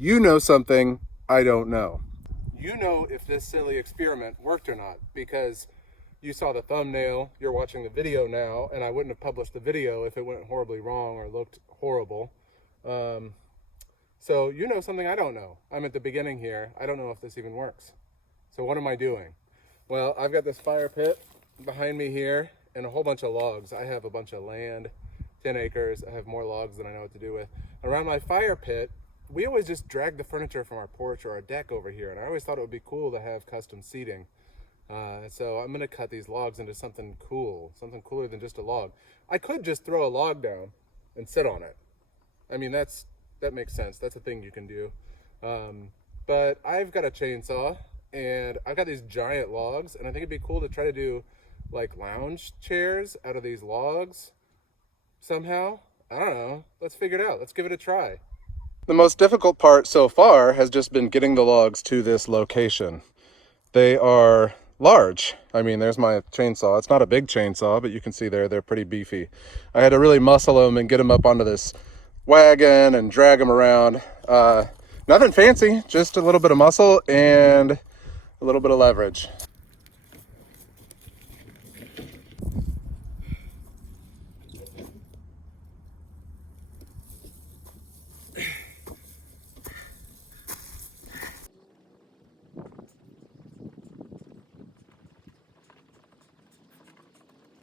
You know something I don't know. You know if this silly experiment worked or not because you saw the thumbnail, you're watching the video now, and I wouldn't have published the video if it went horribly wrong or looked horrible. So you know something I don't know. I'm at the beginning here. I don't know if this even works. So what am I doing? Well, I've got this fire pit behind me here and a whole bunch of logs. I have a bunch of land, 10 acres. I have more logs than I know what to do with. Around my fire pit, we always just drag the furniture from our porch or our deck over here. And I always thought it would be cool to have custom seating. So I'm gonna cut these logs into something cool, something cooler than just a log. I could just throw a log down and sit on it. I mean, that makes sense. That's a thing you can do. But I've got a chainsaw and I've got these giant logs, and I think it'd be cool to try to do like lounge chairs out of these logs somehow. I don't know. Let's figure it out. Let's give it a try. The most difficult part so far has just been getting the logs to this location. They are large. I mean, there's my chainsaw. It's not a big chainsaw, but you can see they're pretty beefy. I had to really muscle them and get them up onto this wagon and drag them around. Nothing fancy, just a little bit of muscle and a little bit of leverage.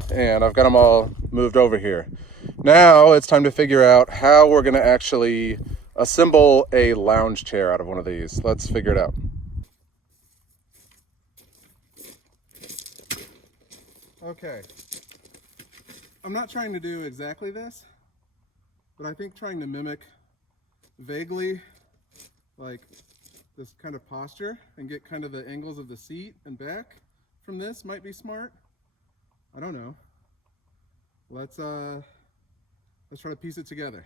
And I've got them all moved over here. Now it's time to figure out how we're gonna actually assemble a lounge chair out of one of these. Let's figure it out. Okay. I'm not trying to do exactly this, but I think trying to mimic vaguely like this kind of posture and get kind of the angles of the seat and back from this might be smart. I don't know. Let's try to piece it together.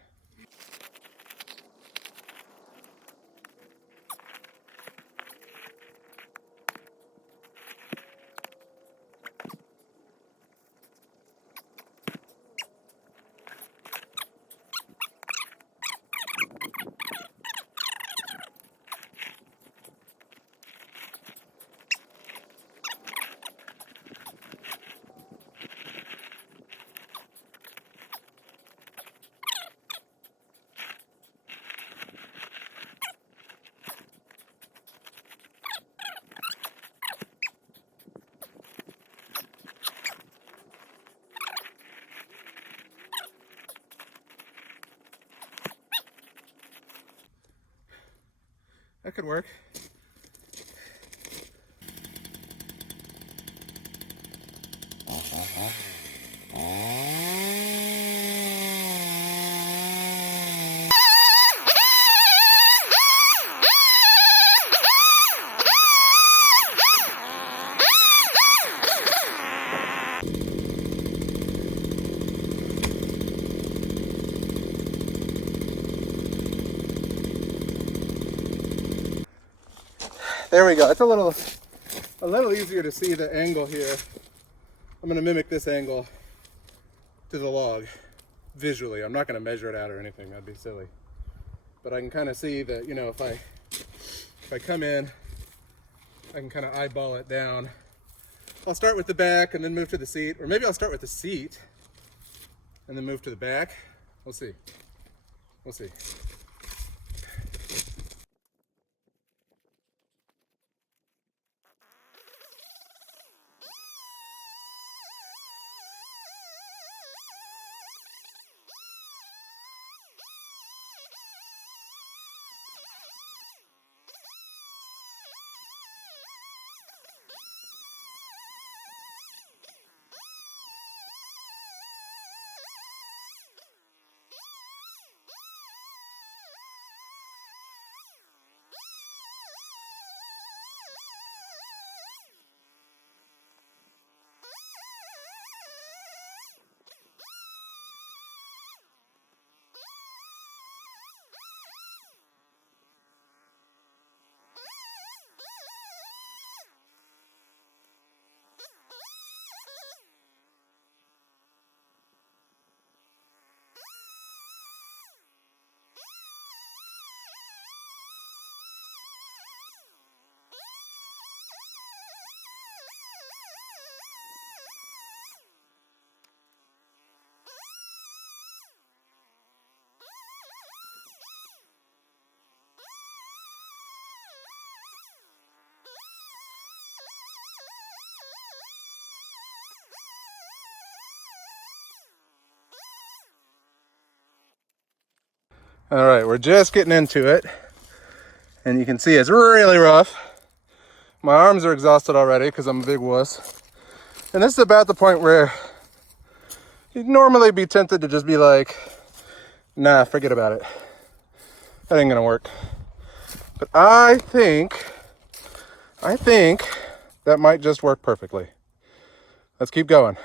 That could work. There we go. It's a little easier to see the angle here. I'm going to mimic this angle to the log visually. I'm not going to measure it out or anything. That'd be silly. But I can kind of see that, you know, if I come in, I can kind of eyeball it down. I'll start with the back and then move to the seat, or maybe I'll start with the seat and then move to the back. We'll see. We'll see. All right, we're just getting into it. And you can see it's really rough. My arms are exhausted already because I'm a big wuss. And this is about the point where you'd normally be tempted to just be like, nah, forget about it. That ain't gonna work. But I think that might just work perfectly. Let's keep going.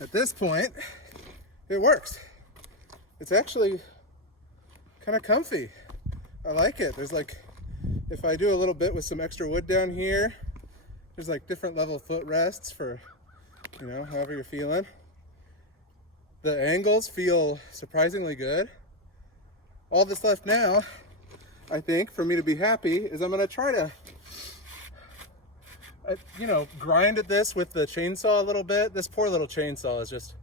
At this point, it works. It's actually kind of comfy. I like it. There's like, if I do a little bit with some extra wood down here, there's like different level footrests for, you know, however you're feeling. The angles feel surprisingly good. All that's left now, I think, for me to be happy is I'm gonna try to, you know, grind at this with the chainsaw a little bit. This poor little chainsaw is just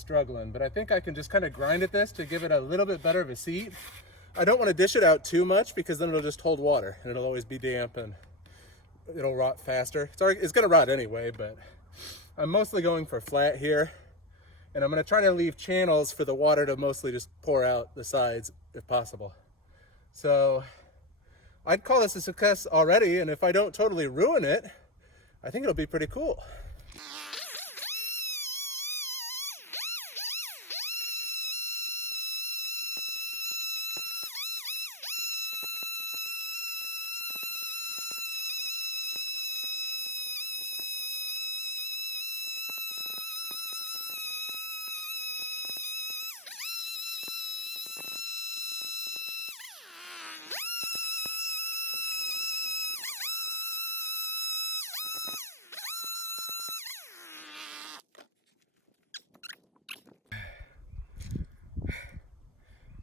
struggling, but I think I can just kind of grind at this to give it a little bit better of a seat. I don't want to dish it out too much because then it'll just hold water and it'll always be damp and it'll rot faster. It's gonna rot anyway, but I'm mostly going for flat here. And I'm gonna try to leave channels for the water to mostly just pour out the sides if possible. So I'd call this a success already, and if I don't totally ruin it, I think it'll be pretty cool.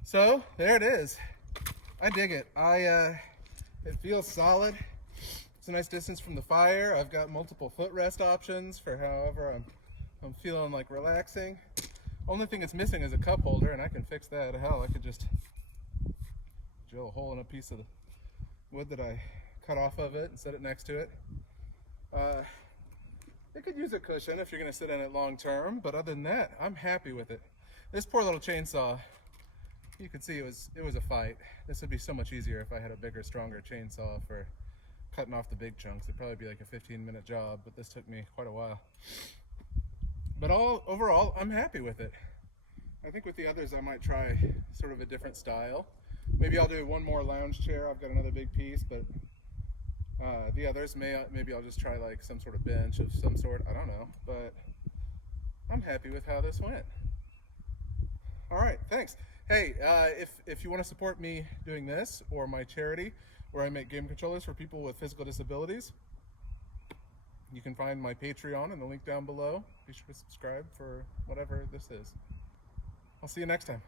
So there it is. I dig it. It feels solid. It's a nice distance from the fire. I've got multiple footrest options for however I'm feeling like relaxing. Only thing it's missing is a cup holder, and I can fix that. Hell, I could just drill a hole in a piece of the wood that I cut off of it and set it next to it. It could use a cushion if you're gonna sit in it long term, but other than that, I'm happy with it. This poor little chainsaw, you could see it was a fight. This would be so much easier if I had a bigger, stronger chainsaw for cutting off the big chunks. It'd probably be like a 15-minute job, but this took me quite a while. But overall, I'm happy with it. I think with the others, I might try sort of a different style. Maybe I'll do one more lounge chair. I've got another big piece, but the others, maybe I'll just try like some sort of bench of some sort. I don't know, but I'm happy with how this went. All right, thanks. Hey, if you want to support me doing this or my charity where I make game controllers for people with physical disabilities, you can find my Patreon in the link down below. Be sure to subscribe for whatever this is. I'll see you next time.